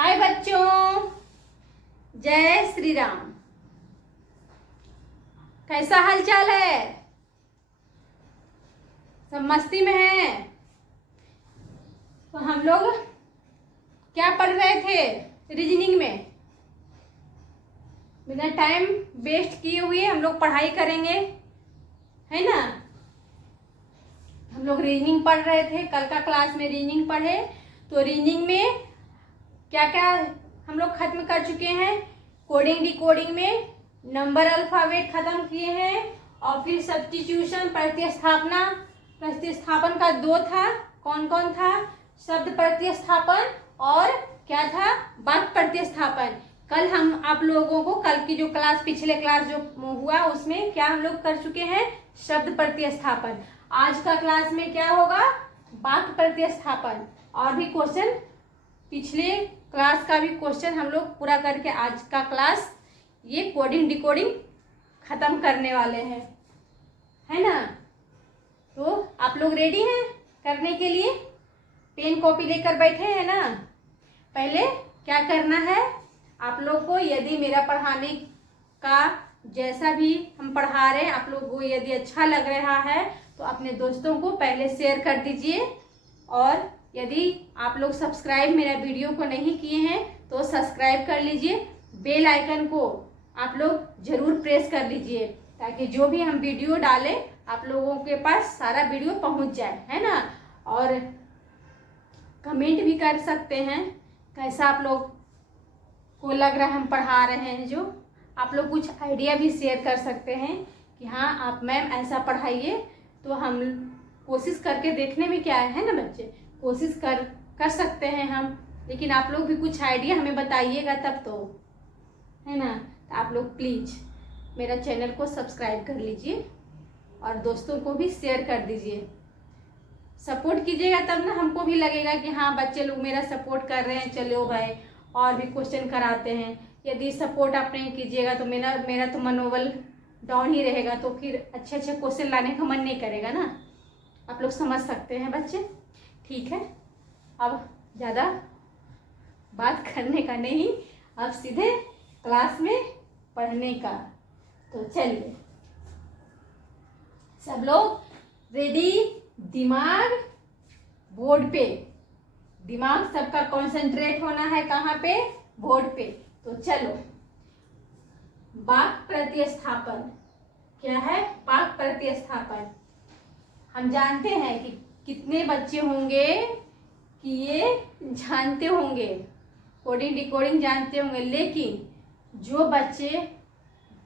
हाय बच्चों, जय श्री राम। कैसा हाल चाल है? सब मस्ती में हैं। तो हम लोग क्या पढ़ रहे थे रीजनिंग में? बिना टाइम वेस्ट किए हुए हम लोग पढ़ाई करेंगे, है ना। हम लोग रीजनिंग पढ़ रहे थे, कल का क्लास में रीजनिंग पढ़े। तो रीजनिंग में क्या क्या हम लोग खत्म कर चुके हैं। कोडिंग डिकोडिंग में नंबर अल्फाबेट खत्म किए हैं, और फिर सब्स्टिट्यूशन प्रतिस्थापना। प्रतिस्थापन का दो था, कौन कौन था? शब्द प्रतिस्थापन और क्या था? वाक्य प्रतिस्थापन। कल हम आप लोगों को कल की जो क्लास, पिछले क्लास जो हुआ उसमें क्या हम लोग कर चुके हैं? शब्द प्रतिस्थापन। आज का क्लास में क्या होगा? वाक्य प्रतिस्थापन। और भी क्वेश्चन, पिछले क्लास का भी क्वेश्चन हम लोग पूरा करके आज का क्लास ये कोडिंग डिकोडिंग खत्म करने वाले हैं, है ना। तो आप लोग रेडी हैं करने के लिए? पेन कॉपी लेकर बैठे हैं ना। पहले क्या करना है आप लोग को? यदि मेरा पढ़ाने का जैसा भी हम पढ़ा रहे हैं आप लोग को यदि अच्छा लग रहा है तो अपने दोस्तों को पहले शेयर कर दीजिए। और यदि आप लोग सब्सक्राइब मेरा वीडियो को नहीं किए हैं तो सब्सक्राइब कर लीजिए। बेल आइकन को आप लोग जरूर प्रेस कर लीजिए ताकि जो भी हम वीडियो डालें आप लोगों के पास सारा वीडियो पहुंच जाए, है ना। और कमेंट भी कर सकते हैं कैसा आप लोग को लग रहा है हम पढ़ा रहे हैं। जो आप लोग कुछ आइडिया भी शेयर कर सकते हैं कि हाँ आप मैम ऐसा पढ़ाइए, तो हम कोशिश करके देखने में क्या है ना बच्चे, कोशिश कर सकते हैं हम। लेकिन आप लोग भी कुछ आइडिया हमें बताइएगा तब तो, है ना। तो आप लोग प्लीज़ मेरा चैनल को सब्सक्राइब कर लीजिए और दोस्तों को भी शेयर कर दीजिए। सपोर्ट कीजिएगा तब ना हमको भी लगेगा कि हाँ बच्चे लोग मेरा सपोर्ट कर रहे हैं, चलो भाई और भी क्वेश्चन कराते हैं। यदि सपोर्ट आप नहीं कीजिएगा तो मेरा तो मनोबल डाउन ही रहेगा, तो फिर अच्छे अच्छे क्वेश्चन लाने का मन नहीं करेगा ना। आप लोग समझ सकते हैं बच्चे, ठीक है। अब ज़्यादा बात करने का नहीं, अब सीधे क्लास में पढ़ने का। तो चलिए सब लोग रेडी? दिमाग बोर्ड पे, दिमाग सबका कंसंट्रेट होना है कहाँ पे? बोर्ड पे। तो चलो, वाक्य प्रतिस्थापन क्या है? वाक्य प्रतिस्थापन हम जानते हैं कि कितने बच्चे होंगे कि ये जानते होंगे, कोडिंग डिकोडिंग जानते होंगे। लेकिन जो बच्चे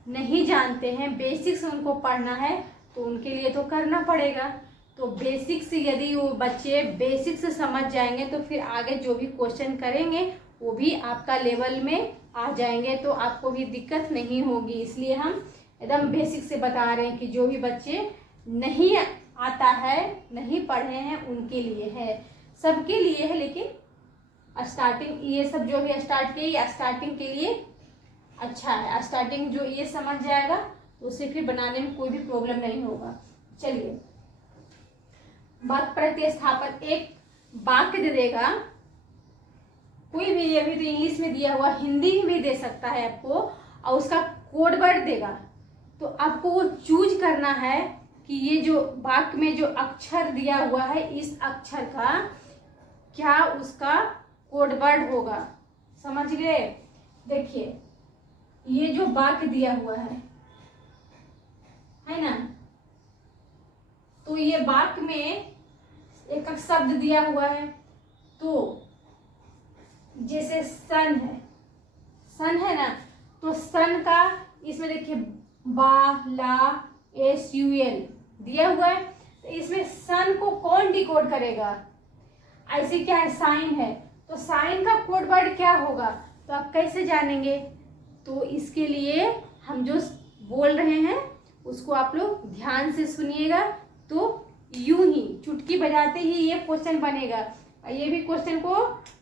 नहीं जानते हैं, बेसिक्स उनको पढ़ना है तो उनके लिए तो करना पड़ेगा। तो बेसिक्स यदि वो बच्चे बेसिक्स समझ जाएंगे तो फिर आगे जो भी क्वेश्चन करेंगे वो भी आपका लेवल में आ जाएंगे, तो आपको भी दिक्कत नहीं होगी। इसलिए हम एकदम बेसिक से बता रहे हैं कि जो भी बच्चे नहीं आता है, नहीं पढ़े हैं, उनके लिए है, सबके लिए है। लेकिन स्टार्टिंग ये सब जो भी स्टार्ट किए स्टार्टिंग के लिए अच्छा है। स्टार्टिंग जो ये समझ जाएगा तो उसे फिर बनाने में कोई भी प्रॉब्लम नहीं होगा। चलिए, वाक्य प्रतिस्थापन एक वाक्य दे देगा कोई भी, ये भी तो इंग्लिश में दिया हुआ, हिंदी में दे सकता है आपको, और उसका कोड वर्ड देगा। तो आपको वो चूज करना है कि ये जो वाक्य में जो अक्षर दिया हुआ है इस अक्षर का क्या उसका कोड वर्ड होगा। समझ गए? देखिए ये जो वाक्य दिया हुआ है ना, तो ये वाक्य में एक शब्द दिया हुआ है। तो जैसे सन है, सन है ना, तो सन का इसमें देखिए बा ला एस यू एल दिया हुआ है। तो इसमें सन को कौन डिकोड करेगा? ऐसे क्या है, साइन है, तो साइन का कोड वर्ड क्या होगा? तो आप कैसे जानेंगे? तो इसके लिए हम जो बोल रहे हैं उसको आप लोग ध्यान से सुनिएगा। तो यूं ही चुटकी बजाते ही ये क्वेश्चन बनेगा। और ये भी क्वेश्चन को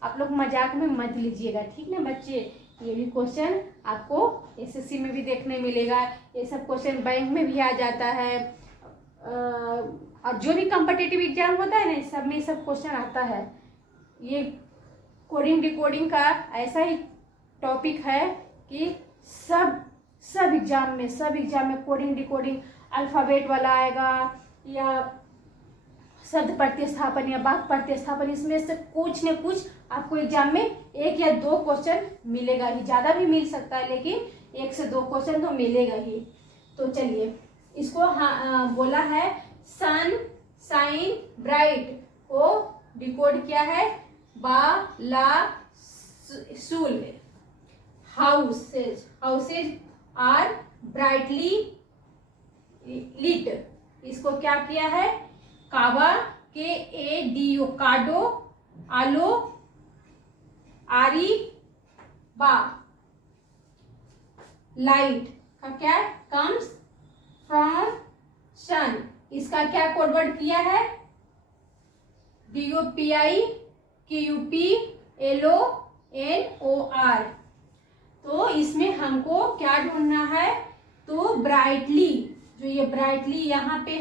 आप लोग मजाक में मत लीजिएगा, ठीक ना बच्चे। ये भी क्वेश्चन आपको एसएससी में भी देखने मिलेगा, ये सब क्वेश्चन बैंक में भी आ जाता है, और जो भी कॉम्पिटिटिव एग्जाम होता है ना सब में सब क्वेश्चन आता है। ये कोडिंग डिकोडिंग का ऐसा ही टॉपिक है कि सब एग्जाम में कोडिंग डिकोडिंग अल्फ़ाबेट वाला आएगा या शब्द प्रतिस्थापन या वाक्य प्रतिस्थापन, इसमें से कुछ न कुछ आपको एग्जाम में 1 या 2 क्वेश्चन मिलेगा ही, ज़्यादा भी मिल सकता है लेकिन 1 से 2 क्वेश्चन तो मिलेगा ही। तो चलिए इसको बोला है सन साइन ब्राइट को डिकोड किया है बा ला सूल। हाउसेज आर ब्राइटली लिट, इसको क्या किया है कावा KADO काडो आलो आरी बा। लाइट का क्या कम्स फ्रॉम सन, इसका क्या कोडवर्ड किया है DOPI KUP LONOR। तो इसमें हमको क्या ढूंढना है, तो ब्राइटली, जो ये ब्राइटली यहाँ पे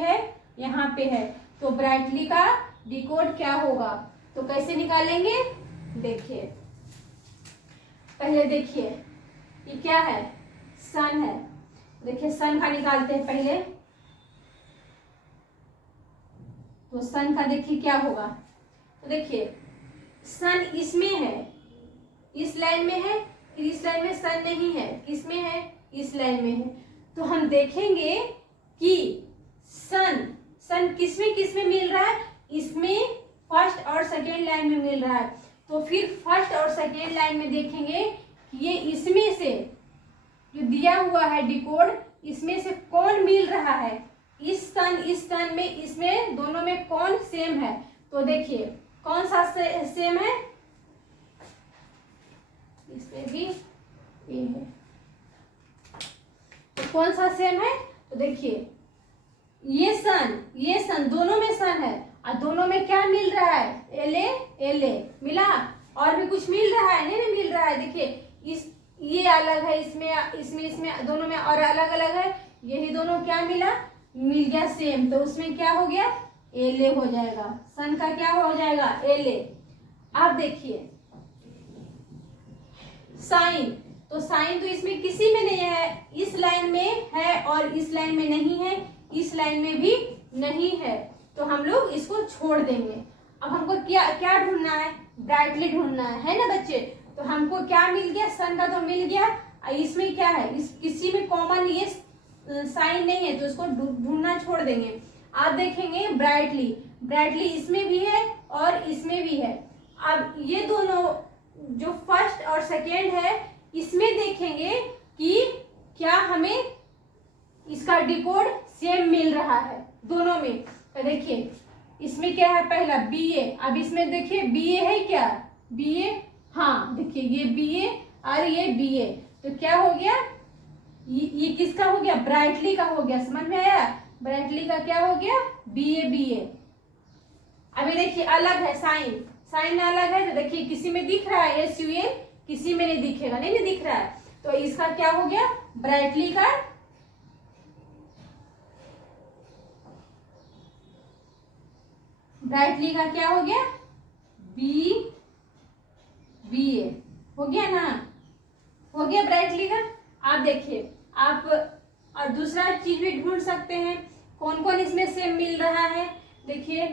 है, तो ब्राइटली का डिकोड क्या होगा, तो कैसे निकालेंगे, देखिए पहले देखिए ये क्या है सन है, देखिए सन का निकालते हैं पहले। तो सन का देखिए क्या होगा, तो देखिए सन इसमें है, इस लाइन में है, फिर इस लाइन में सन नहीं है, किसमें है इस लाइन में है। तो हम देखेंगे कि सन किसमें मिल रहा है, इसमें फर्स्ट और सेकेंड लाइन में मिल रहा है। तो फिर फर्स्ट और सेकेंड लाइन में देखेंगे कि ये इसमें से जो दिया हुआ है डिकोड, इसमें से कौन मिल रहा है, इस सन में, इसमें दोनों में कौन सेम है। तो देखिए कौन सा सेम है, इसमें भी ए है, तो कौन सा सेम है, तो देखिए ये सन दोनों में सन है, और दोनों में क्या मिल रहा है LA मिला, और भी कुछ मिल रहा है नहीं मिल रहा है। देखिए ये अलग है, इसमें दोनों में और अलग अलग है, यही दोनों क्या मिल गया सेम, तो उसमें क्या हो गया LA हो जाएगा, सन का क्या हो जाएगा LA। अब देखिए साइन, तो साइन तो इसमें किसी में नहीं है, इस लाइन में है और इस लाइन में नहीं है, इस लाइन में भी नहीं है, तो हम लोग इसको छोड़ देंगे। अब हमको क्या ढूंढना है, ब्राइटली ढूंढना है ना बच्चे। तो हमको क्या मिल गया, सन का तो मिल गया, इसमें क्या है, किसी में कॉमन ये साइन नहीं है, तो इसको ढूंढना छोड़ देंगे। आप देखेंगे ब्राइटली इसमें भी है और इसमें भी है। अब ये दोनों जो फर्स्ट और सेकेंड है, इसमें देखेंगे कि क्या हमें इसका डिकोड सेम मिल रहा है दोनों में। तो देखिए इसमें क्या है, पहला BA, अब इसमें देखिए BA है क्या, BA, हाँ देखिए ये BA और ये BA, तो क्या हो गया, ये किसका हो गया, ब्राइटली का हो गया, समझ में आया, ब्राइटली का क्या हो गया BA। अभी देखिए अलग है साइन अलग है, तो देखिए किसी में दिख रहा है SUN, किसी में नहीं दिखेगा, नहीं दिख रहा है, तो इसका क्या हो गया ब्राइटली का क्या हो गया BA हो गया ना, हो गया ब्राइटली का। आप देखिए आप और दूसरा चीज भी ढूंढ सकते हैं, कौन कौन इसमें सेम मिल रहा है। देखिए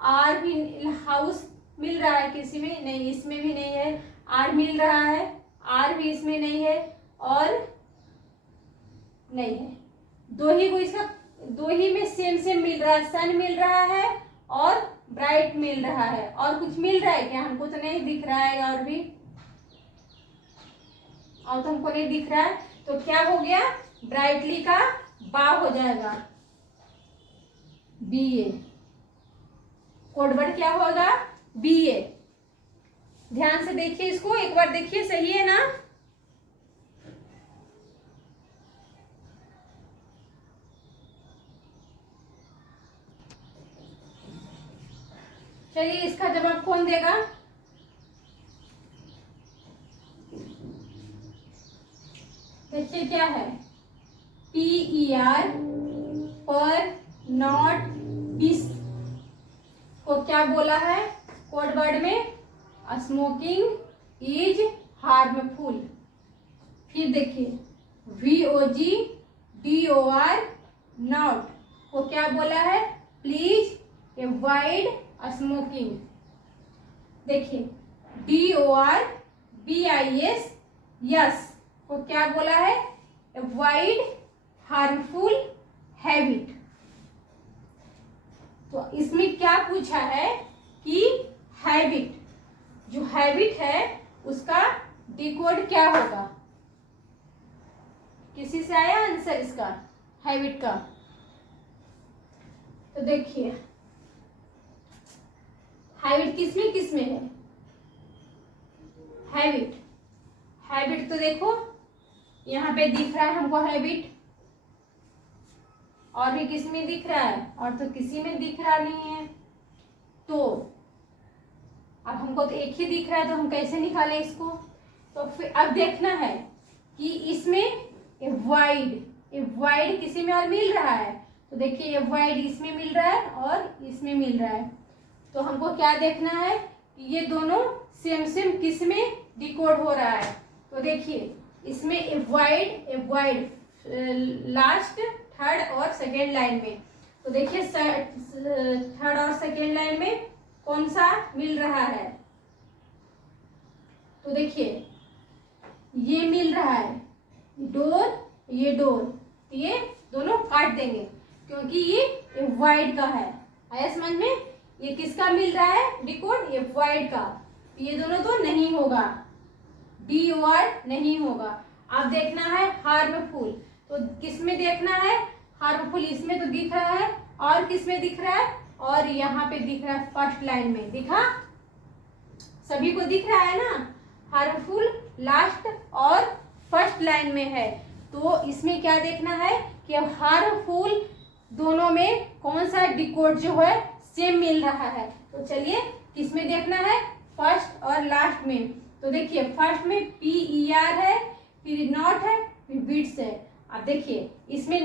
आर भी हाउस मिल रहा है, किसी में नहीं, इसमें भी नहीं है, आर मिल रहा है, आर भी इसमें नहीं है और नहीं है, दो ही में सेम मिल रहा है, सन मिल रहा है और ब्राइट मिल रहा है, और कुछ मिल रहा है क्या, हमको तो नहीं दिख रहा है, और तो हमको नहीं दिख रहा है, तो क्या हो गया ब्राइटली का बा हो जाएगा BA, कोडवर्ड क्या होगा BA। ध्यान से देखिए इसको एक बार, देखिए सही है ना। चलिए इसका जवाब कौन देगा, देखिए क्या है PER पर नॉट बिस को क्या बोला है कोड वर्ड में स्मोकिंग इज हार्मफुल। फिर देखिए VOGDOR नॉट को क्या बोला है, प्लीज एवॉइड स्मोकिंग। देखिए DORBIS को क्या बोला है, एवॉइड हार्मफुल हैबिट। तो इसमें क्या पूछा है कि हैबिट, जो हैबिट है उसका डिकोड क्या होगा। किसी से आया आंसर इसका हैबिट का? तो देखिए हैबिट किसमें किसमें है, हैबिट तो देखो यहाँ पे दिख रहा है हमको हैबिट, और भी किस में दिख रहा है, और तो किसी में दिख रहा नहीं है। तो अब हमको तो एक ही दिख रहा है, तो हम कैसे निकालें इसको। तो फिर अब देखना है कि इसमें एवॉइड किसी में और मिल रहा है। तो देखिए एवॉइड इसमें मिल रहा है और इसमें मिल रहा है। तो हमको क्या देखना है कि ये दोनों सेम किस में डिकोड हो रहा है। तो देखिए इसमें एवॉइड लास्ट थर्ड और सेकेंड लाइन में। तो देखिए थर्ड और सेकेंड लाइन में कौन सा मिल रहा है। तो देखिए ये मिल रहा है डोर, ये डोर, ये दोनों काट देंगे क्योंकि ये एवॉइड का है। आया समझ में? ये किसका मिल रहा है डिकोड, एवॉइड का। ये दोनों तो नहीं होगा, DOR नहीं होगा। अब देखना है हार्मफुल, तो किस में देखना है हार्मफुल, इसमें तो दिख रहा है, और किस में दिख रहा है, और यहाँ पे दिख रहा है फर्स्ट लाइन में। दिखा? सभी को दिख रहा है ना, हार्मफुल लास्ट और फर्स्ट लाइन में है। तो इसमें क्या देखना है कि अब हार्मफुल दोनों में कौन सा डिकोड जो है सेम मिल रहा है। तो चलिए किसमें देखना है, फर्स्ट और लास्ट में। तो देखिए फर्स्ट में PER है, फिर नॉट है, फिर बिट्स है। अब देखिए इसमें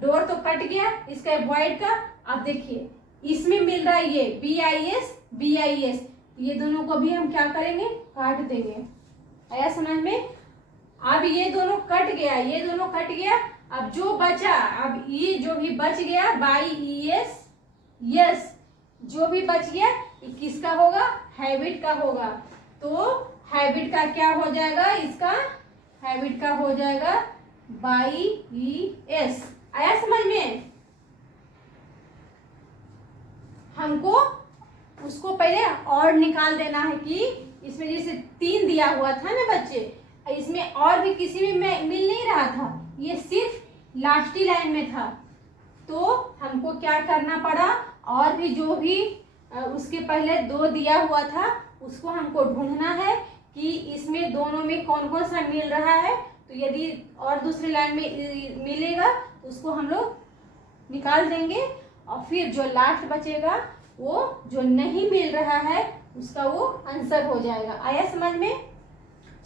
डोर तो कट गया इसका एवॉइड का। अब देखिए इसमें मिल रहा है ये BIS, ये दोनों को भी हम क्या करेंगे, काट देंगे। आया समझ में? अब ये दोनों कट गया, ये दोनों कट गया। अब जो बचा, अब ये जो भी बच गया बाई ES, यस, जो भी बच गया ये किसका होगा, हैबिट का होगा। तो हैबिट का क्या हो जाएगा, इसका हैबिट का हो जाएगा बाई ES। आया समझ में? हमको उसको पहले और निकाल देना है कि इसमें जैसे 3 दिया हुआ था ना बच्चे, इसमें और भी किसी में मिल नहीं रहा था, ये सिर्फ लास्ट ही लाइन में था। तो हमको क्या करना पड़ा, और भी जो भी उसके पहले 2 दिया हुआ था उसको हमको ढूंढना है कि इसमें दोनों में कौन कौन सा मिल रहा है। तो यदि और दूसरी लाइन में मिलेगा तो उसको हम लोग निकाल देंगे, और फिर जो लास्ट बचेगा वो जो नहीं मिल रहा है उसका वो आंसर हो जाएगा। आया समझ में?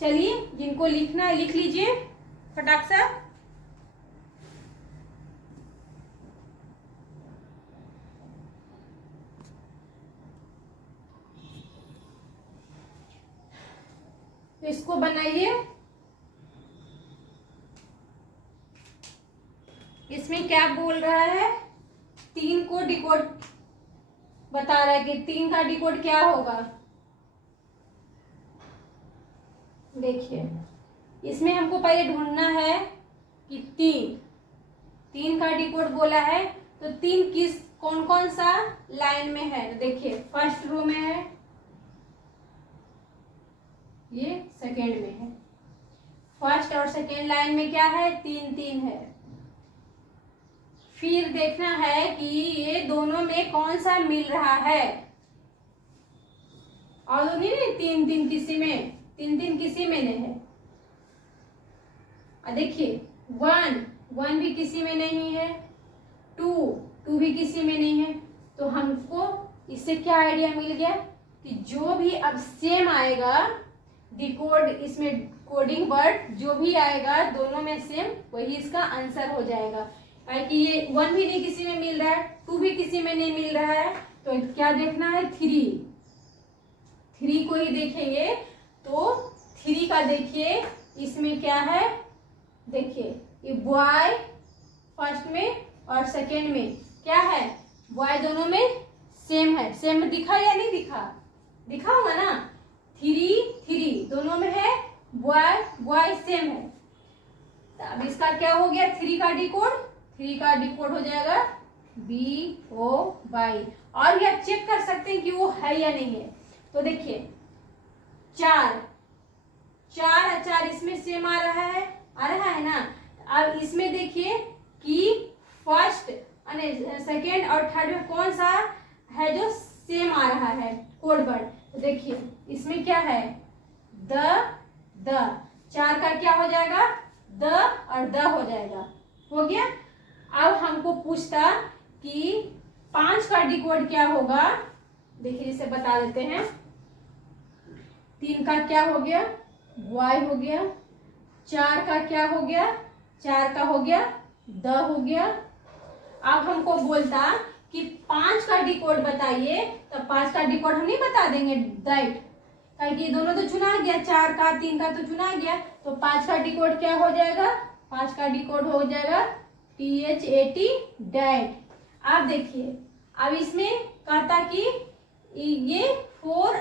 चलिए जिनको लिखना है लिख लीजिए फटाक से। तो इसको बनाइए। इसमें क्या बोल रहा है, 3 को डिकोड बता रहा है कि 3 का डिकोड क्या होगा। देखिए इसमें हमको पहले ढूंढना है कि 3 का डिकोड बोला है, तो 3 किस कौन कौन सा लाइन में है। तो देखिए फर्स्ट रो में है, ये सेकेंड में है। फर्स्ट और सेकेंड लाइन में क्या है, 3 है। फिर देखना है कि ये दोनों में कौन सा मिल रहा है, और होगी ना 3 किसी में, 3 किसी में नहीं है। और देखिए 1 भी किसी में नहीं है, 2 भी किसी में नहीं है। तो हमको इससे क्या आइडिया मिल गया कि जो भी अब सेम आएगा डिकोड, इसमें कोडिंग वर्ड जो भी आएगा दोनों में सेम, वही इसका आंसर हो जाएगा। क्योंकि ये 1 भी नहीं किसी में मिल रहा है, 2 भी किसी में नहीं मिल रहा है, तो क्या देखना है, 3 3 को ही देखेंगे तो 3 का देखिए इसमें क्या है, देखिए ये बॉय फर्स्ट में और सेकेंड में क्या है, बॉय दोनों में सेम है। सेम दिखा या नहीं दिखा, दिखा होगा ना। 3 दोनों में है, बॉय बॉय सेम है। तो अब इसका क्या हो गया, 3 का डिकोड, 3 का डिकोड हो जाएगा BOY। और भी आप चेक कर सकते हैं कि वो है या नहीं है। तो देखिए 4 और 4 इसमें सेम आ रहा है ना। अब इसमें देखिए कि फर्स्ट सेकेंड और थर्ड में कौन सा है जो सेम आ रहा है कोड वर्ड। तो देखिए इसमें क्या है, द 4 का क्या हो जाएगा, द और द हो जाएगा, हो गया। अब हमको पूछता कि 5 का डिकोड क्या होगा, देखिए इसे बता देते हैं। 3 का क्या हो गया, बॉय हो गया। 4 का क्या हो गया, 4 का हो गया द हो गया। अब हमको बोलता कि 5 का डिकोड बताइए, तो 5 का डिकोड हम नहीं बता देंगे दैट, क्योंकि दोनों तो चुना गया, 4 का 3 का तो चुना गया। तो 5 का डिकोड क्या हो जाएगा, 5 का डिकोड हो जाएगा THAT डैट। अब देखिए अब इसमें कहता कि ये 4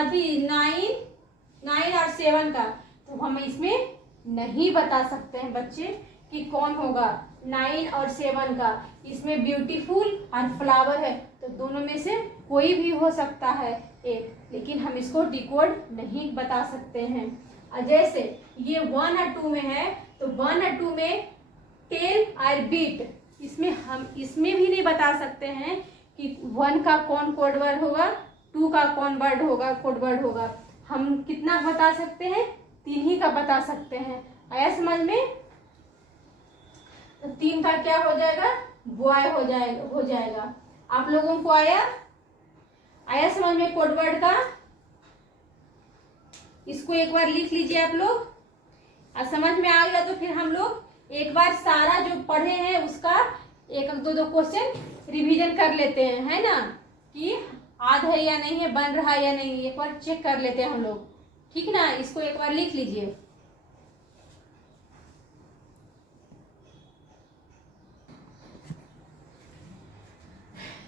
अभी 9 और 7 का, तो हम इसमें नहीं बता सकते हैं बच्चे कि कौन होगा 9 और 7 का। इसमें ब्यूटीफुल और फ्लावर है, तो दोनों में से कोई भी हो सकता है एक, लेकिन हम इसको डिकोड नहीं बता सकते हैं। और जैसे ये 1 और 2 में है, तो 1 और 2 में टेल और बीट, इसमें हम इसमें भी नहीं बता सकते हैं कि 1 का कौन कोड वर्ड होगा, 2 का कौन वर्ड होगा कोड वर्ड होगा। हम कितना बता सकते हैं, 3 ही का बता सकते हैं। आया समझ में। तो 3 का क्या हो जाएगा, बॉय हो जाएगा। आप लोगों को आया समझ में कोड वर्ड का। इसको एक बार लिख लीजिए आप लोग, और समझ में आ गया तो फिर हम लोग एक बार सारा जो पढ़े हैं उसका एक दो क्वेश्चन रिवीजन कर लेते हैं, है ना, कि याद है या नहीं है, बन रहा है या नहीं, एक बार चेक कर लेते हैं हम लोग, ठीक ना। इसको एक बार लिख लीजिए।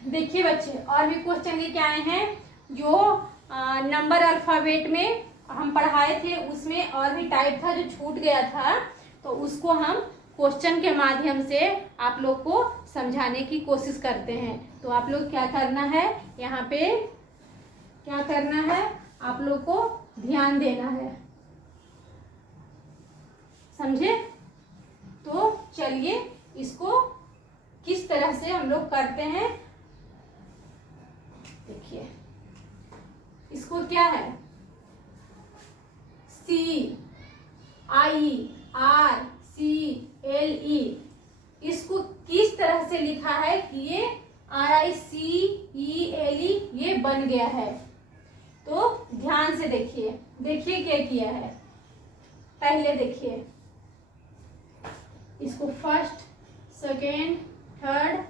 देखिए बच्चे, और भी क्वेश्चन लेके आए हैं जो नंबर अल्फाबेट में हम पढ़ाए थे, उसमें और भी टाइप था जो छूट गया था, तो उसको हम क्वेश्चन के माध्यम से आप लोग को समझाने की कोशिश करते हैं। तो आप लोग क्या करना है, यहाँ पे क्या करना है, आप लोग को ध्यान देना है, समझे। तो चलिए इसको किस तरह से हम लोग करते हैं, देखिए इसको क्या है, CIRCLE, इसको किस तरह से लिखा है कि ये RICELE ये बन गया है। तो ध्यान से देखिए, देखिए क्या किया है। पहले देखिए इसको first, second, third,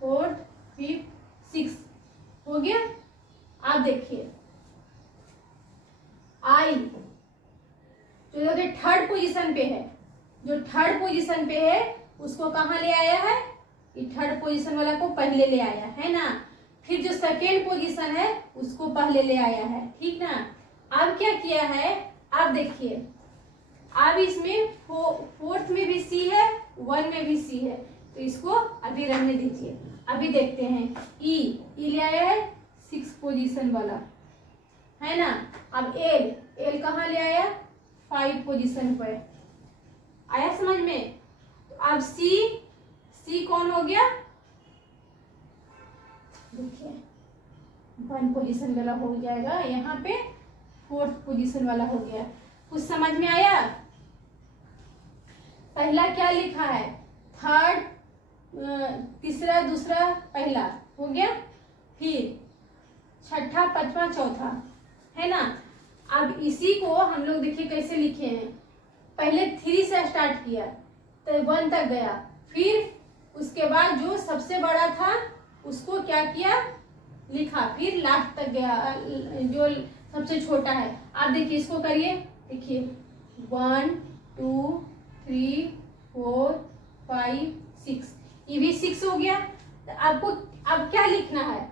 fourth, fifth, six हो गया। आप देखिए आई जो थर्ड पोजीशन पे है, जो थर्ड पोजीशन पे है उसको कहाँ ले आया है, ये थर्ड पोजीशन वाला को पहले ले आया है ना। फिर जो सेकेंड पोजीशन है उसको पहले ले आया है, ठीक ना। अब क्या किया है, अब देखिए अब इसमें फोर्थ में भी सी है, 1 में भी सी है, तो इसको अभी रहने दीजिए। अभी देखते हैं ई ले आया है 6 पोजीशन वाला, है ना। अब एल कहाँ ले आया, 5 पोजीशन पर आया समझ में। तो अब सी कौन हो गया, देखिए 1 पोजीशन वाला हो जाएगा, यहाँ पे 4th पोजीशन वाला हो गया। कुछ समझ में आया। पहला क्या लिखा है, थर्ड, तीसरा, दूसरा, पहला हो गया, फिर छठा, पांचवा, चौथा, है ना। अब इसी को हम लोग देखिए कैसे लिखे हैं, पहले 3 से स्टार्ट किया तो 1 तक गया, फिर उसके बाद जो सबसे बड़ा था उसको क्या किया, लिखा, फिर लास्ट तक गया, जो सबसे छोटा है। आप देखिए इसको करिए, देखिए 1 2 3 4 5 6, ये भी 6 हो गया। तो आपको अब क्या लिखना है,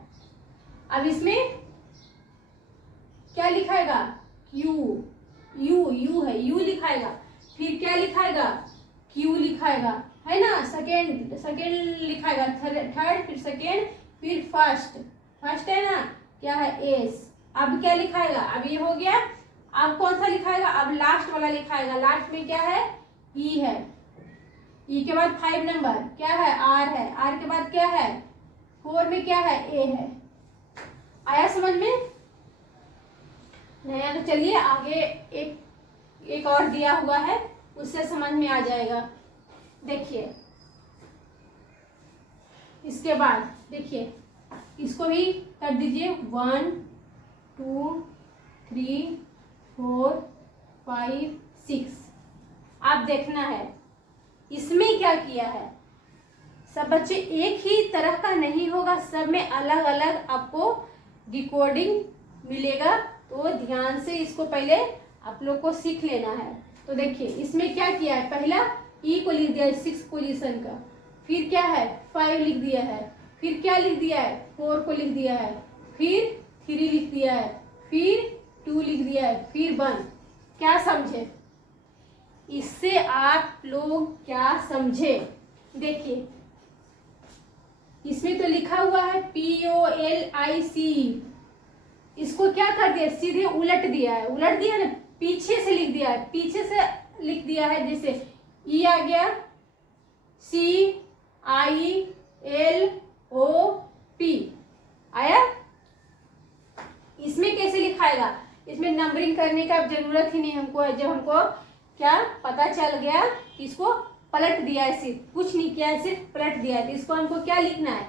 अब इसमें क्या लिखाएगा, क्यू, यू है, यू लिखाएगा, फिर क्या लिखाएगा, क्यू लिखाएगा, है ना। सेकेंड लिखाएगा, थर्ड, फिर सेकेंड, फिर फर्स्ट है ना, क्या है, एस। अब क्या लिखाएगा, अब ये हो गया, अब कौन सा लिखाएगा, अब लास्ट वाला लिखाएगा। लास्ट में क्या है, ई है, ई के बाद 5 नंबर क्या है, आर है, आर के बाद क्या है, 4 में क्या है, ए है। आया समझ में? नया तो चलिए आगे एक और दिया हुआ है, उससे समझ में आ जाएगा। देखिए इसके बाद देखिए इसको भी कर दीजिए, 1 2 3 4 5 6। आप देखना है इसमें क्या किया है, सब बच्चे एक ही तरह का नहीं होगा, सब में अलग अलग आपको डिकोडिंग मिलेगा। तो ध्यान से इसको पहले आप लोग को सीख लेना है। तो देखिए इसमें क्या किया है, पहला ई को लिख दिया है 6 पोजीशन का, फिर क्या है 5 लिख दिया है, फिर क्या लिख दिया है 4 को लिख दिया है, फिर 3 लिख दिया है, फिर 2 लिख दिया है, फिर 1। क्या समझे, इससे आप लोग क्या समझे? देखिए इसमें तो लिखा हुआ है POLIC, इसको क्या कर दिया, सीधे उलट दिया है, उलट दिया ना, पीछे से लिख दिया है, पीछे से लिख दिया है। जैसे ई आ गया, CILOP आया। इसमें कैसे लिखाएगा, इसमें नंबरिंग करने का जरूरत ही नहीं हमको है। जब हमको क्या पता चल गया कि इसको पलट दिया है, सिर्फ कुछ नहीं किया है, सिर्फ पलट दिया है, तो इसको हमको क्या लिखना है,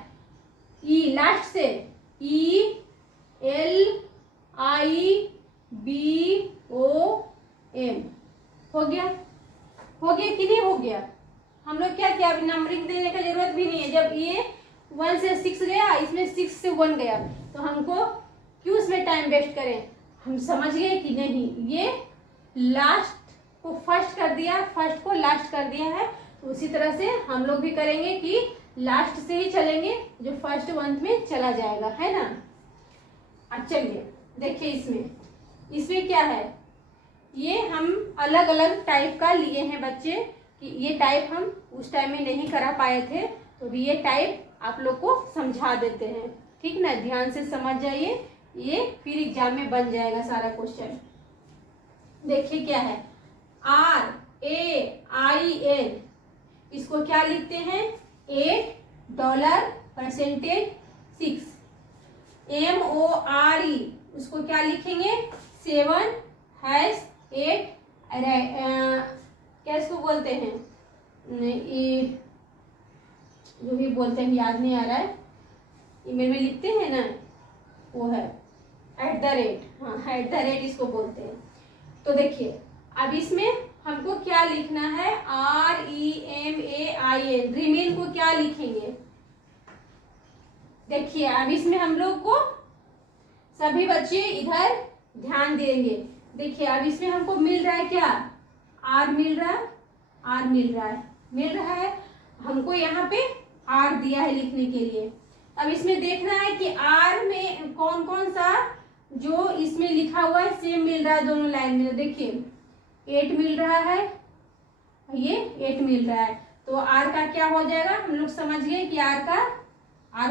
ई लास्ट से ELIBOM। हो गया, हो गया कि नहीं हो गया? हम लोग क्या किया, अभी नंबरिंग देने का जरूरत भी नहीं है। जब ये 1 से 6 गया, इसमें 6 से 1 गया, तो हमको क्यों इसमें टाइम वेस्ट करें। हम समझ गए कि नहीं, ये लास्ट को फर्स्ट कर दिया, फर्स्ट को लास्ट कर दिया है। तो उसी तरह से हम लोग भी करेंगे कि लास्ट से ही चलेंगे, जो फर्स्ट मंथ में चला जाएगा, है ना। अब चलिए देखिए इसमें क्या है, ये हम अलग अलग टाइप का लिए हैं बच्चे, कि ये टाइप हम उस टाइम में नहीं करा पाए थे, तो भी ये टाइप आप लोग को समझा देते हैं, ठीक ना। ध्यान से समझ जाइए, ये फिर एग्जाम में बन जाएगा सारा क्वेश्चन। देखिए क्या है, RAIN, इसको क्या लिखते हैं, $8%6। MORE, उसको क्या लिखेंगे, 7#8। क्या इसको बोलते हैं, ये जो भी बोलते हैं याद नहीं आ रहा है, ईमेल में लिखते हैं ना, वो है @ हाँ, @ इसको बोलते हैं। तो देखिए अब इसमें हमको क्या लिखना है, REMAIN, रिमेन को क्या लिखेंगे। देखिए अब इसमें हम लोग को सभी बच्चे इधर ध्यान देंगे। देखिए अब इसमें हमको मिल रहा है क्या, R मिल रहा है, R मिल रहा है, हमको यहाँ पे R दिया है लिखने के लिए। अब इसमें देखना है कि R में कौन कौन सा जो इसमें लिखा हुआ है सेम मिल रहा है दोनों लाइन में। देखिए 8 मिल रहा है, ये 8 मिल रहा है, तो R का क्या हो जाएगा, हम लोग समझ गए कि R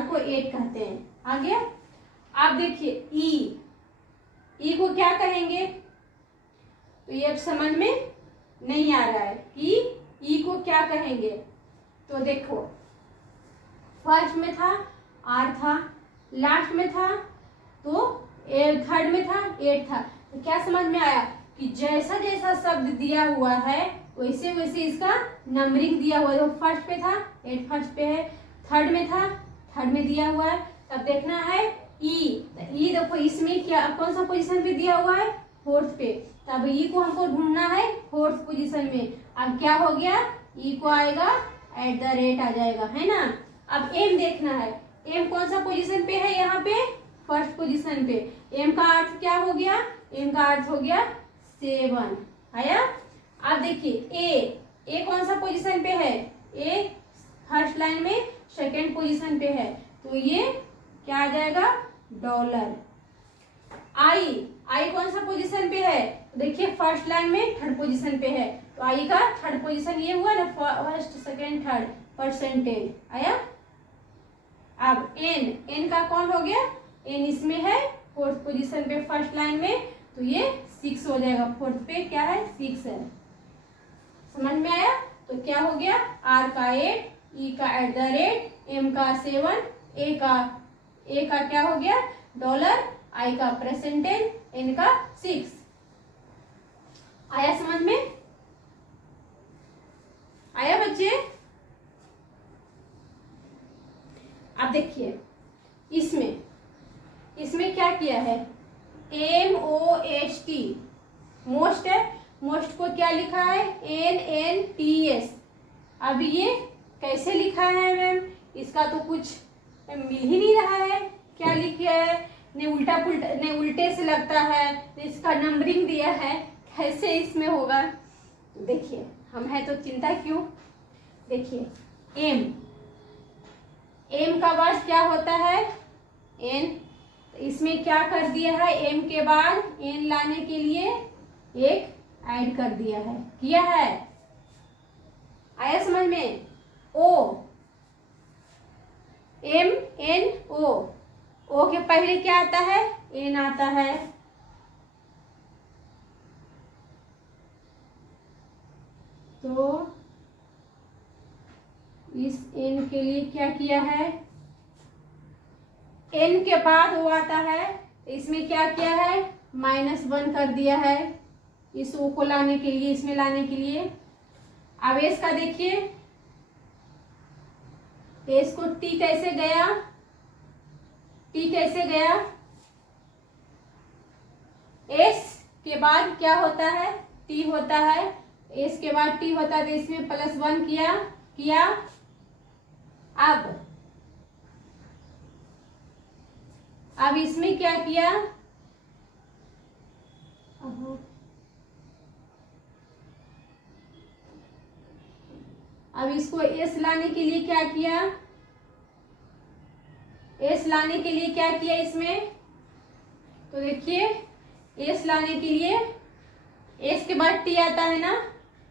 को 8 कहते हैं। आ गया। आप देखिए E को क्या कहेंगे, तो ये अब समझ में नहीं आ रहा है कि E को क्या कहेंगे। तो देखो फर्स्ट में था R था, लास्ट में था तो थर्ड में था 8 था। तो क्या समझ में आया कि जैसा जैसा शब्द दिया हुआ है वैसे वैसे इसका नंबरिंग दिया हुआ है। तो फर्स्ट पे था 8 फर्स्ट पे है, थर्ड में था थर्ड में दिया हुआ है। तब देखना है ई, तो ई देखो इसमें क्या कौन सा पोजीशन पे दिया हुआ है, 4th पे, तब ई को हमको ढूंढना है 4th पोजीशन में। अब क्या हो गया, ई को आएगा @ आ जाएगा, है ना। अब एम देखना है, एम कौन सा पोजीशन पे है, यहाँ पे फर्स्ट पोजीशन पे। एम का अर्थ क्या हो गया, एम का अर्थ हो गया 7 आया। अब देखिए ए कौन सा पोजीशन पे है, ए फर्स्ट लाइन में सेकेंड पोजीशन पे है, तो ये क्या आ जाएगा डॉलर। आई कौन सा पोजीशन पे है, देखिए फर्स्ट लाइन में थर्ड पोजीशन पे है, तो आई का थर्ड पोजीशन ये हुआ ना, फर्स्ट सेकेंड थर्ड, परसेंटेज आया। अब एन का कौन हो गया, एन इसमें है फोर्थ पोजीशन पे फर्स्ट लाइन में, तो ये 6 हो जाएगा, फोर्थ पे क्या है 6 है। समझ में आया। तो क्या हो गया, आर का 8, ई का @ एम का 7, ए का क्या हो गया डॉलर, आई का परसेंटेज, एन का 6। आया समझ में, आया बच्चे। अब देखिए इसमें क्या किया है, MOST मोस्ट है, मोस्ट को क्या लिखा है NNTS। अब ये कैसे लिखा है मैम, इसका तो कुछ मिल ही नहीं रहा है, क्या लिखा है, ने उल्टा पुल्टा, ने उल्टे से लगता है, ने इसका नंबरिंग दिया है, कैसे इसमें होगा। तो देखिए हम है तो चिंता क्यों, देखिए एम का बाद क्या होता है एन, तो इसमें क्या कर दिया है, एम के बाद एन लाने के लिए एक ऐड कर दिया है, किया है, आया समझ में। ओ ओ के पहले क्या आता है, एन आता है, तो इस एन के लिए क्या किया है, एन के बाद ओ आता है, इसमें क्या किया है -1 कर दिया है, इस ओ को लाने के लिए, इसमें लाने के लिए। अब एस का देखिए, एस को टी कैसे गया, टी कैसे गया, एस के बाद क्या होता है टी होता है, एस के बाद टी होता है, तो इसमें +1 किया। अब इसमें क्या किया, अब इसको एस लाने के लिए क्या किया, एस लाने के लिए क्या किया इसमें, तो देखिए एस लाने के लिए एस के बाद टी आता है ना,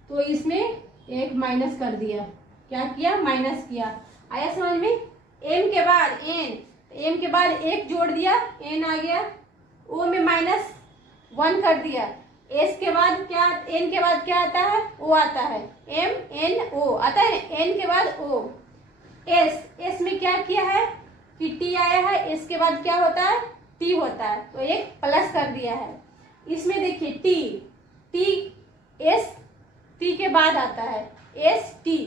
तो इसमें एक माइनस कर दिया, क्या किया माइनस किया, आया समझ में। एम के बाद एम के बाद एक जोड़ दिया, एन आ गया, ओ में -1 कर दिया, एस के बाद क्या, एन के बाद क्या आता है ओ आता है, MNO आता है, एन के बाद ओ, एस में क्या किया है कि टी आया है, एस के बाद क्या होता है टी होता है, तो एक प्लस कर दिया है। इसमें देखिए टी एस टी के बाद आता है ST,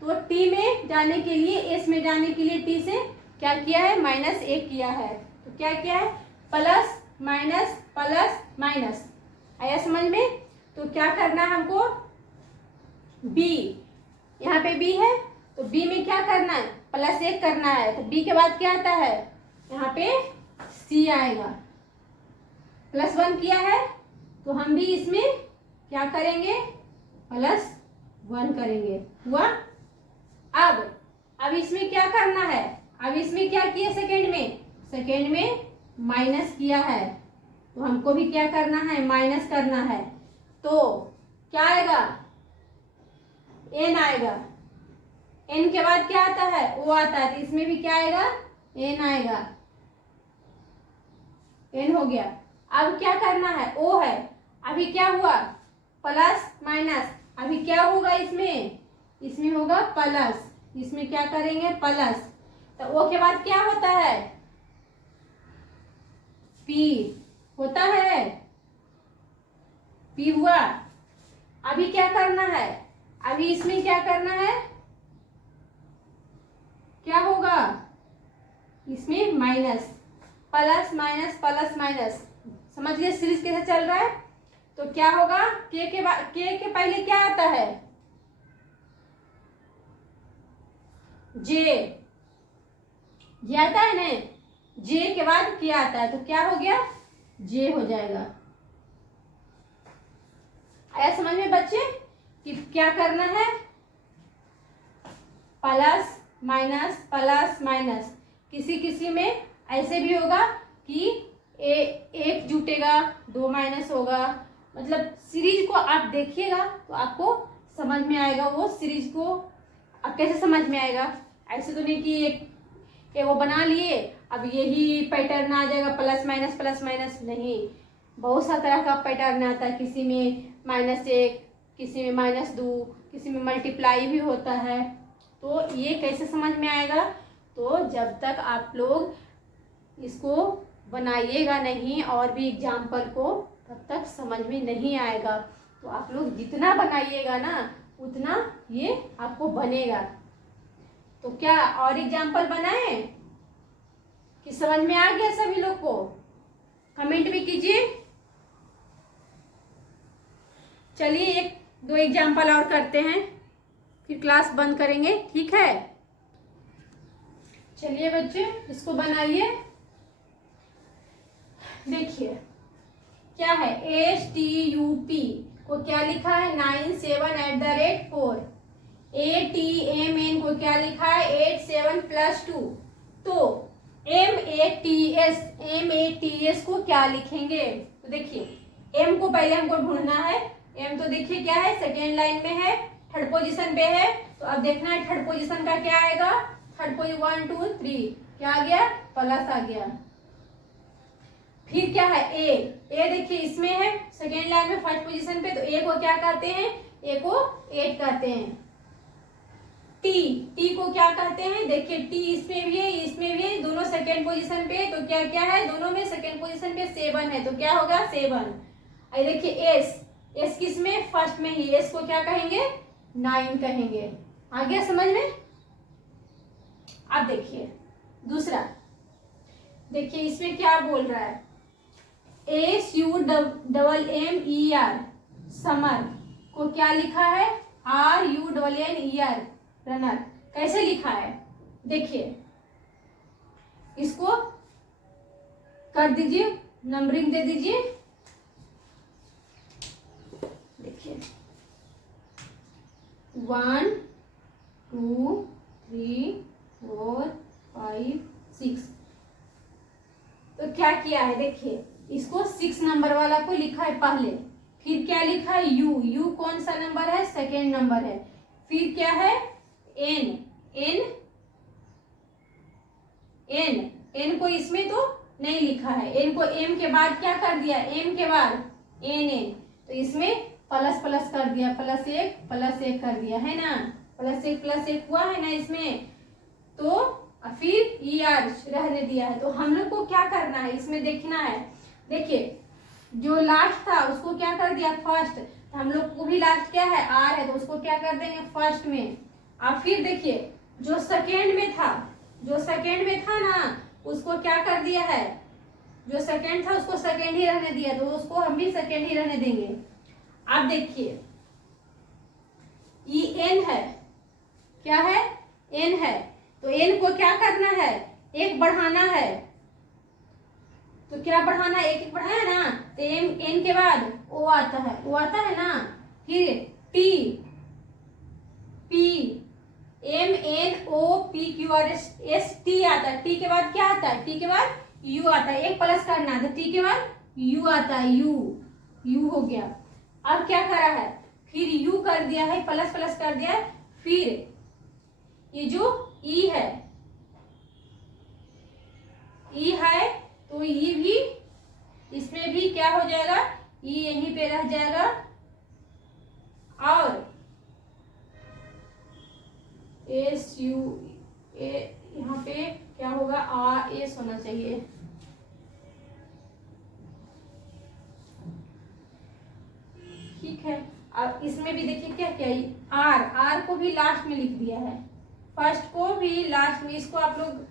तो टी में जाने के लिए, एस में जाने के लिए टी से क्या किया है -1 किया है, तो क्या किया है प्लस माइनस, आया समझ में। तो क्या करना है हमको, बी, यहाँ पे बी है, तो बी में क्या करना है +1 करना है, तो बी के बाद क्या आता है यहाँ पे सी आएगा, +1 किया है, तो हम भी इसमें क्या करेंगे +1 करेंगे, हुआ। अब इसमें क्या करना है, अब इसमें क्या किया, सेकेंड में माइनस किया है, तो हमको भी क्या करना है माइनस करना है, तो क्या आएगा एन आएगा, एन के बाद क्या आता है ओ आता है, तो इसमें भी क्या आएगा एन आएगा, एन हो गया। अब क्या करना है ओ है, अभी क्या हुआ प्लस माइनस, अभी क्या होगा इसमें होगा प्लस, इसमें क्या करेंगे प्लस, तो ओ के बाद क्या होता है पी होता है, पी हुआ। अभी क्या करना है, अभी इसमें क्या करना है, क्या होगा इसमें माइनस, प्लस माइनस, समझ गए सीरीज कैसे चल रहा है। तो क्या होगा के के पहले क्या आता है जे आता है ना, जे के बाद क्या आता है, तो क्या हो गया, जे हो जाएगा। आया समझ में बच्चे कि क्या करना है, प्लस माइनस। किसी किसी में ऐसे भी होगा कि एक जुटेगा, 2 माइनस होगा। मतलब सीरीज को आप देखिएगा तो आपको समझ में आएगा। वो सीरीज को अब कैसे समझ में आएगा, ऐसे तो नहीं कि एक वो बना लिए अब यही पैटर्न आ जाएगा, प्लस माइनस, नहीं। बहुत सा तरह का पैटर्न आता है, किसी में -1, किसी में -2, किसी में मल्टीप्लाई भी होता है। तो ये कैसे समझ में आएगा, तो जब तक आप लोग इसको बनाइएगा नहीं और भी एग्जाम्पल को, तब तक समझ में नहीं आएगा। तो आप लोग जितना बनाइएगा ना उतना ये आपको बनेगा। तो क्या और एग्जाम्पल बनाए कि समझ में आ गया सभी लोग को, कमेंट भी कीजिए। चलिए 1-2 एग्जाम्पल और करते हैं, फिर क्लास बंद करेंगे, ठीक है। चलिए बच्चे इसको बनाइए। देखिए क्या है, STUP को क्या लिखा है 97@4, ATMN को क्या लिखा है 87 + 2। तो MATS को क्या लिखेंगे, तो देखिए M को पहले हमको ढूंढना है। M तो देखिए क्या है, सेकेंड लाइन में है, थर्ड पोजीशन पे है। तो अब देखना है थर्ड पोजीशन का क्या आएगा, थर्ड पोजीशन 1 2 3 क्या आ गया, प्लस आ गया। फिर क्या है ए देखिए इसमें है सेकेंड लाइन में फर्स्ट पोजीशन पे, तो ए को क्या कहते हैं, ए को 8 कहते हैं। टी को क्या कहते हैं, देखिए टी इसमें भी है इसमें भी है, दोनों सेकेंड पोजीशन पे, तो क्या क्या है दोनों में सेकेंड पोजीशन पे 7 है, तो क्या होगा 7। और देखिए एस किस में, फर्स्ट में ही, एस को क्या कहेंगे 9 कहेंगे। आ गया समझ में। अब देखिए दूसरा, देखिए इसमें क्या बोल रहा है, SUMMER समर को क्या लिखा है RUNNER रनर। कैसे लिखा है देखिए, इसको कर दीजिए, नंबरिंग दे दीजिए। देखिए 1 2 3 4 5 6। तो क्या किया है देखिए, इसको 6 नंबर वाला को लिखा है पहले, फिर क्या लिखा है यू कौन सा नंबर है, सेकेंड नंबर है। फिर क्या है एन को इसमें तो नहीं लिखा है, एन को एम के बाद क्या कर दिया, एम के बाद एन, तो इसमें प्लस प्लस कर दिया, +1 कर दिया है ना, +1 हुआ है ना इसमें। तो फिर ER रहने दिया है। तो हम लोग को क्या करना है इसमें देखना है, देखिए जो लास्ट था उसको क्या कर दिया फर्स्ट, तो हम लोग को भी लास्ट क्या है R है, तो उसको क्या कर देंगे फर्स्ट में। अब फिर देखिए जो सेकेंड में था ना उसको क्या कर दिया है, जो सेकेंड था उसको सेकेंड ही रहने दिया, तो उसको हम भी सेकेंड ही रहने देंगे। अब देखिए EN है, क्या है N है, तो N को क्या करना है, एक बढ़ाना है। तो क्या बढ़ाना है, एक बढ़ाया ना, तो N के बाद O आता है ना। फिर P MNOPQRS T आता है, T के बाद क्या आता है, T के बाद U आता है, एक प्लस करना है, तो T के बाद U आता है, U हो गया। अब क्या करा है, फिर U कर दिया है, प्लस प्लस कर दिया है। फिर ये जो E है तो E भी, इसमें भी क्या हो जाएगा, E यहीं पे रह जाएगा। और SU यहाँ पे क्या होगा, RS होना चाहिए। ठीक है, अब इसमें भी देखिए क्या क्या R को भी लास्ट में लिख दिया है, फर्स्ट को भी लास्ट में। इसको आप लोग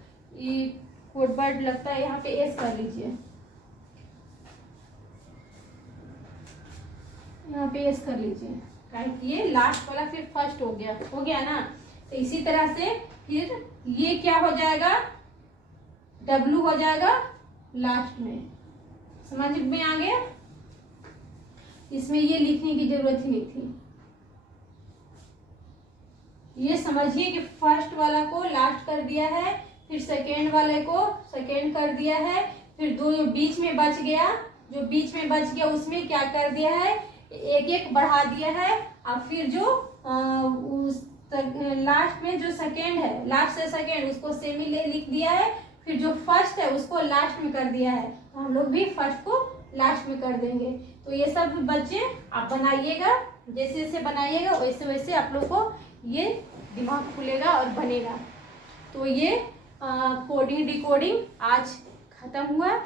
कोड वर्ड लगता है यहाँ पे S कर लीजिए, यहाँ पे S कर लीजिए, ये लास्ट वाला फिर फर्स्ट हो गया ना। तो इसी तरह से फिर ये क्या हो जाएगा, W हो जाएगा लास्ट में। समझ में आ गया? इसमें ये लिखने की जरूरत ही नहीं थी। ये समझिए कि फर्स्ट वाला को लास्ट कर दिया है, फिर सेकेंड वाले को सेकेंड कर दिया है, फिर दो जो बीच में बच गया उसमें क्या कर दिया है, एक एक बढ़ा दिया है। और फिर जो उस लास्ट में जो सेकेंड है, लास्ट से सेकेंड उसको सेमी लिख दिया है, फिर जो फर्स्ट है उसको लास्ट में कर दिया है। तो हम लोग भी फर्स्ट को लास्ट में कर देंगे। तो ये सब बच्चे आप बनाइएगा, जैसे जैसे बनाइएगा वैसे वैसे आप लोग को ये दिमाग खुलेगा और बनेगा। तो ये कोडिंग डिकोडिंग आज खत्म हुआ।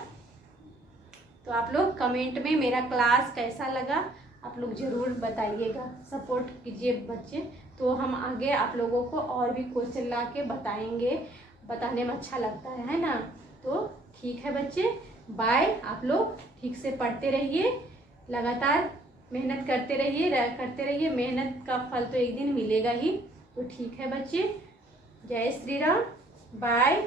तो आप लोग कमेंट में मेरा क्लास कैसा लगा आप लोग ज़रूर बताइएगा, सपोर्ट कीजिए बच्चे। तो हम आगे आप लोगों को और भी क्वेश्चन ला के बताएंगे, बताने में अच्छा लगता है ना। तो ठीक है बच्चे, बाय। आप लोग ठीक से पढ़ते रहिए, लगातार मेहनत करते रहिए। मेहनत का फल तो एक दिन मिलेगा ही। तो ठीक है बच्चे, जय श्री राम, बाय।